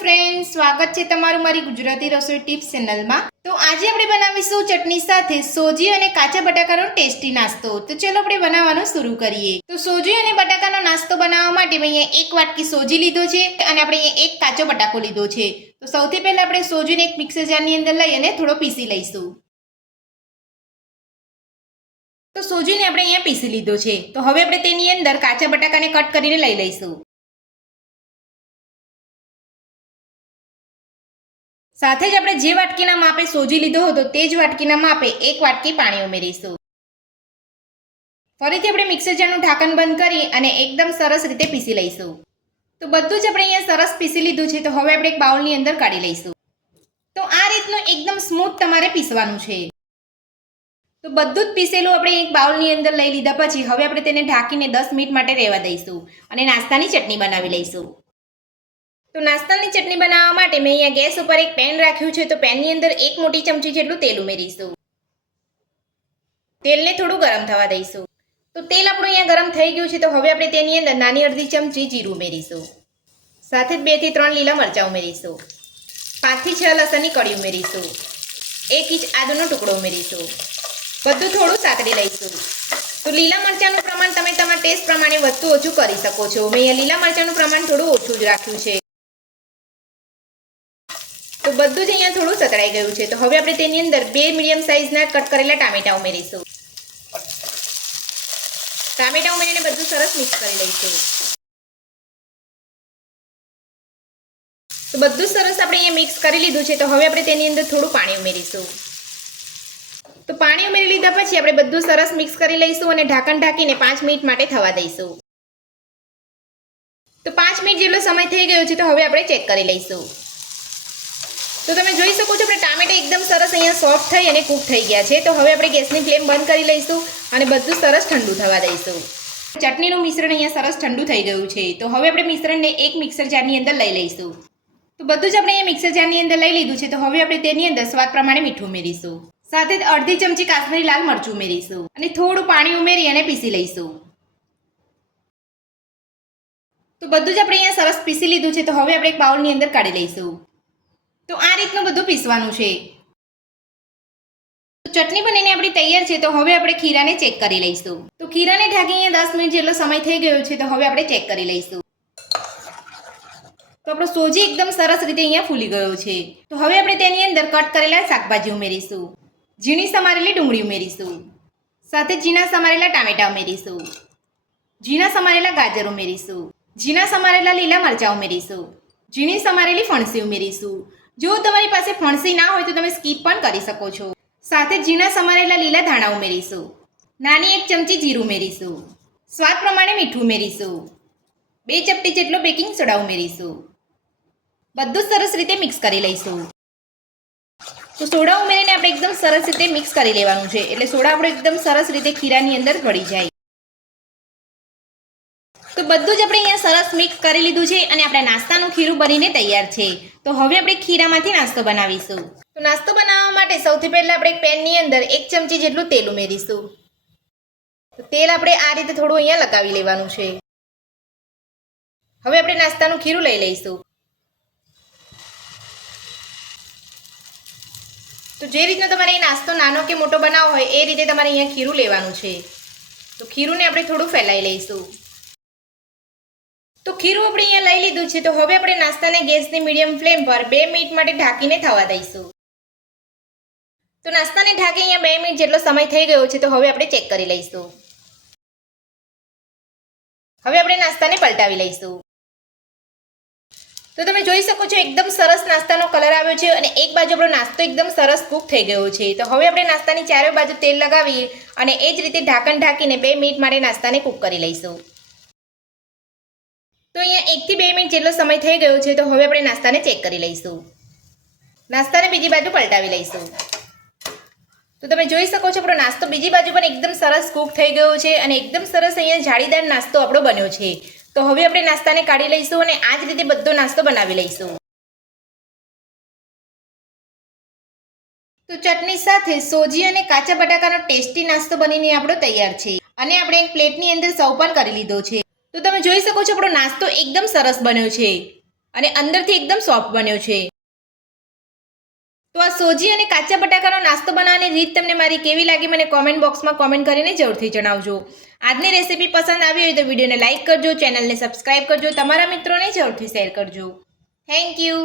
Friends, સ્વાગત છે તમારું મારી ગુજરાતી રસોઈ ટિપ્સ ચેનલમાં। તો આજે આપણે બનાવીશું ચટણી સાથે સોજી અને કાચા બટાકાનો ટેસ્ટી નાસ્તો। તો ચલો આપણે બનાવવાનું શરૂ કરીએ। તો સોજી અને બટાકાનો નાસ્તો બનાવવા માટે મેં અહીંયા એક વાટકી સોજી લીધો છે અને આપણે અહીંયા એક કાચો બટાકો લીધો છે। તો સૌથી પહેલા આપણે સોજીને એક મિક્સર જારની અંદર લઈ અને થોડો પીસી લઈશું। તો સોજીને આપણે અહીંયા પીસી લીધો છે। તો હવે આપણે તેની અંદર કાચા બટાકાને કટ કરીને લઈ લઈશું। સાથે જ આપણે જે વાટકીના માપે સોજી લીધો હતો તે જ વાટકીના માપે એક વાટકી પાણી ઉમેરીશું। ફરીથી આપણે મિક્સર જારનું ઢાંકણ બંધ કરી અને એકદમ સરસ રીતે પીસી લઈશું। તો બધું જ આપણે અહીંયા સરસ પીસી લીધું છે। તો હવે આપણે એક બાઉલની અંદર કાઢી લઈશું। તો આ રીતનું એકદમ સ્મૂથ તમારે પીસવાનું છે। તો બધું જ પીસેલું આપણે એક બાઉલની અંદર લઈ લીધા પછી હવે આપણે તેને ઢાંકીને 10 મિનિટ માટે રહેવા દઈશું અને નાસ્તાની ચટણી બનાવી લઈશું। તો નાસ્તાની ચટણી બનાવવા માટે મેં અહીંયા ગેસ ઉપર એક પેન રાખ્યું છે। તો પેનની અંદર 1 મોટી ચમચી જેટલું તેલ ઉમેરીશું। તેલને થોડું ગરમ થવા દઈશું। તો તેલ આપણું અહીંયા ગરમ થઈ ગયું છે। તો હવે આપણે તેની અંદર નાની અડધી ચમચી જીરું ઉમેરીશું। સાથે જ 2 થી 3 લીલા મરચાં ઉમેરીશું। 5 થી 6 લસણની કળી ઉમેરીશું। 1 ઇંચ આદુનો ટુકડો ઉમેરીશું। બધું થોડું સાતળી લઈશું। તો લીલા મરચાંનું પ્રમાણ તમે તમારા ટેસ્ટ પ્રમાણે વધતું ઓછું કરી શકો છો। મેં અહીંયા લીલા મરચાંનું પ્રમાણ થોડું ઓછું જ રાખ્યું છે। તો બધું જ અહીંયા થોડું સતળાઈ ગયું છે। તો હવે આપણે તેની અંદર 2 મીડિયમ સાઇઝના કટ કરેલા ટામેટા ઉમેરીશું। ટામેટા ઉમેરીને બધું સરસ મિક્સ કરી લઈશું। તો બધું સરસ આપણે અહીંયા મિક્સ કરી લીધું છે। તો હવે આપણે તેની અંદર થોડું પાણી ઉમેરીશું। તો પાણી ઉમેરી લીધા પછી આપણે બધું સરસ મિક્સ કરી લઈશું અને ઢાંકણ ઢાંકીને 5 મિનિટ માટે થવા દઈશું। તો 5 મિનિટ જેટલો સમય થઈ ગયો છે। તો હવે આપણે ચેક કરી લઈશું। તો તમે જોઈ શકો છો આપણે ટામેટા એકદમ સરસ અહીંયા સોફ્ટ થઈ અને કૂક થઈ ગયા છે। તો હવે આપણે ગેસની ફ્લેમ બંધ કરી લઈશું અને બધું સરસ ઠંડુ થવા દઈશું। ચટણીનું મિશ્રણ અહીંયા સરસ ઠંડુ થઈ ગયું છે। તો હવે આપણે મિશ્રણને એક મિક્સર જારની અંદર લઈ લઈશું। તો બધું જ આપણે અહીંયા મિક્સર જારની અંદર લઈ લીધું છે। તો હવે આપણે તેની અંદર સ્વાદ પ્રમાણે મીઠું ઉમેરીશું। સાથે જ અડધી ચમચી કાશ્મીરી લાલ મરચું ઉમેરીશું અને થોડું પાણી ઉમેરી અને પીસી લઈશું। તો બધું જ આપણે અહીંયા સરસ પીસી લીધું છે। તો હવે આપણે એક બાઉલની અંદર કાઢી લઈશું। તો આ રીતનું બધું પીસવાનું છે। તો ચટણી બનીને આપણી તૈયાર છે। તો હવે આપણે ખીરાને ચેક કરી લઈશું। તો ખીરાને ઢાંકી અહીંયા 10 મિનિટ જેટલો સમય થઈ ગયો છે। તો હવે આપણે ચેક કરી લઈશું। તો આપણો સોજી એકદમ સરસ રીતે અહીંયા ફૂલી ગયો છે। તો હવે આપણે તેની અંદર કટ કરેલા શાકભાજી ઉમેરીશું। ઝીણી સમારેલી ડુંગળી ઉમેરીશું। સાથે ઝીણા સમારેલા ટામેટા ઉમેરીશું। ઝીણા સમારેલા ગાજર ઉમેરીશું। ઝીણા સમારેલા લીલા મરચાં ઉમેરીશું। ઝીણી સમારેલી ફણસી ઉમેરીશું। જો તમારી પાસે ફણસી ના હોય તો તમે સ્કીપ પણ કરી શકો છો। સાથે ઝીણા સમારેલા લીલા ધાણા ઉમેરીશું। નાની 1 ચમચી જીરું ઉમેરીશું। સ્વાદ પ્રમાણે મીઠું ઉમેરીશું। 2 ચપટી જેટલો બેકિંગ સોડા ઉમેરીશું। બધું સરસ રીતે મિક્સ કરી લઈશું। તો સોડા ઉમેરીને આપણે એકદમ સરસ રીતે મિક્સ કરી લેવાનું છે। એટલે સોડા આપણે એકદમ સરસ રીતે ખીરાની અંદર ભળી જાય। તો બધું જ આપણે અહીંયા સરસ મિક્સ કરી લીધું છે અને આપણા નાસ્તાનું ખીરું બનીને તૈયાર છે। તો હવે આપણે ખીરામાંથી નાસ્તો બનાવીશું। તો નાસ્તો બનાવવા માટે સૌથી પહેલા આપણે એક પેનની અંદર 1 ચમચી જેટલું તેલ ઉમેરીશું। તો તેલ આપણે આ રીતે થોડું અહીંયા લગાવી લેવાનું છે। હવે આપણે નાસ્તાનું ખીરું લઈ લઈશું। તો જે રીતનો તમારે એ નાસ્તો નાનો કે મોટો બનાવવો હોય એ રીતે તમારે અહીંયા ખીરું લેવાનું છે। તો ખીરુંને આપણે થોડું ફેલાઈ લઈશું। તો ખીરું આપણે અહીંયા લઈ લીધું છે। તો હવે આપણે નાસ્તાને ગેસની મીડિયમ ફ્લેમ પર 2 મિનિટ માટે ઢાંકીને થવા દઈશું। તો નાસ્તાને ઢાંકી અહીંયા 2 મિનિટ જેટલો સમય થઈ ગયો છે। તો હવે આપણે ચેક કરી લઈશું। હવે આપણે નાસ્તાને પલટાવી લઈશું। તો તમે જોઈ શકો છો એકદમ સરસ નાસ્તાનો કલર આવ્યો છે અને એક બાજુ આપણો નાસ્તો એકદમ સરસ કૂક થઈ ગયો છે। તો હવે આપણે નાસ્તાની ચારે બાજુ તેલ લગાવી અને એ જ રીતે ઢાંકણ ઢાંકીને 2 મિનિટ માટે નાસ્તાને કૂક કરી લઈશું। તો અહીંયા 1 થી 2 મિનિટ જેટલો સમય થઈ ગયો છે। તો હવે આપણે નાસ્તાને ચેક કરી લઈશું। નાસ્તાને બીજી બાજુ પલટાવી લઈશું। તો તમે જોઈ શકો છો આપણો નાસ્તો બીજી બાજુ પણ એકદમ સરસ કૂક થઈ ગયો છે અને એકદમ સરસ અહીંયા જાળીદાર નાસ્તો આપણો બન્યો છે। તો હવે આપણે નાસ્તાને કાઢી લઈશું અને આ જ રીતે બધો નાસ્તો બનાવી લઈશું। તો ચટણી સાથે સોજી અને કાચા બટાકાનો ટેસ્ટી નાસ્તો બનીને આપણો તૈયાર છે અને આપણે એક પ્લેટની અંદર સર્વ પણ કરી લીધો છે। તો તમે જોઈ શકો છો આપણો નાસ્તો એકદમ સરસ બન્યો છે। અને અંદરથી એકદમ સોફ્ટ બન્યો છે. તો આ સોજી અને કાચા બટાકાનો નાસ્તો બનાવવાની રીત તમને મારી કેવી લાગી મને કોમેન્ટ બોક્સમાં કોમેન્ટ કરીને જરૂરથી જણાવજો. આજની રેસીપી પસંદ આવી હોય તો વિડીયોને લાઇક કરજો, ચેનલને સબસ્ક્રાઇબ કરજો, તમારા મિત્રોને જરૂરથી શેર કરજો. Thank you.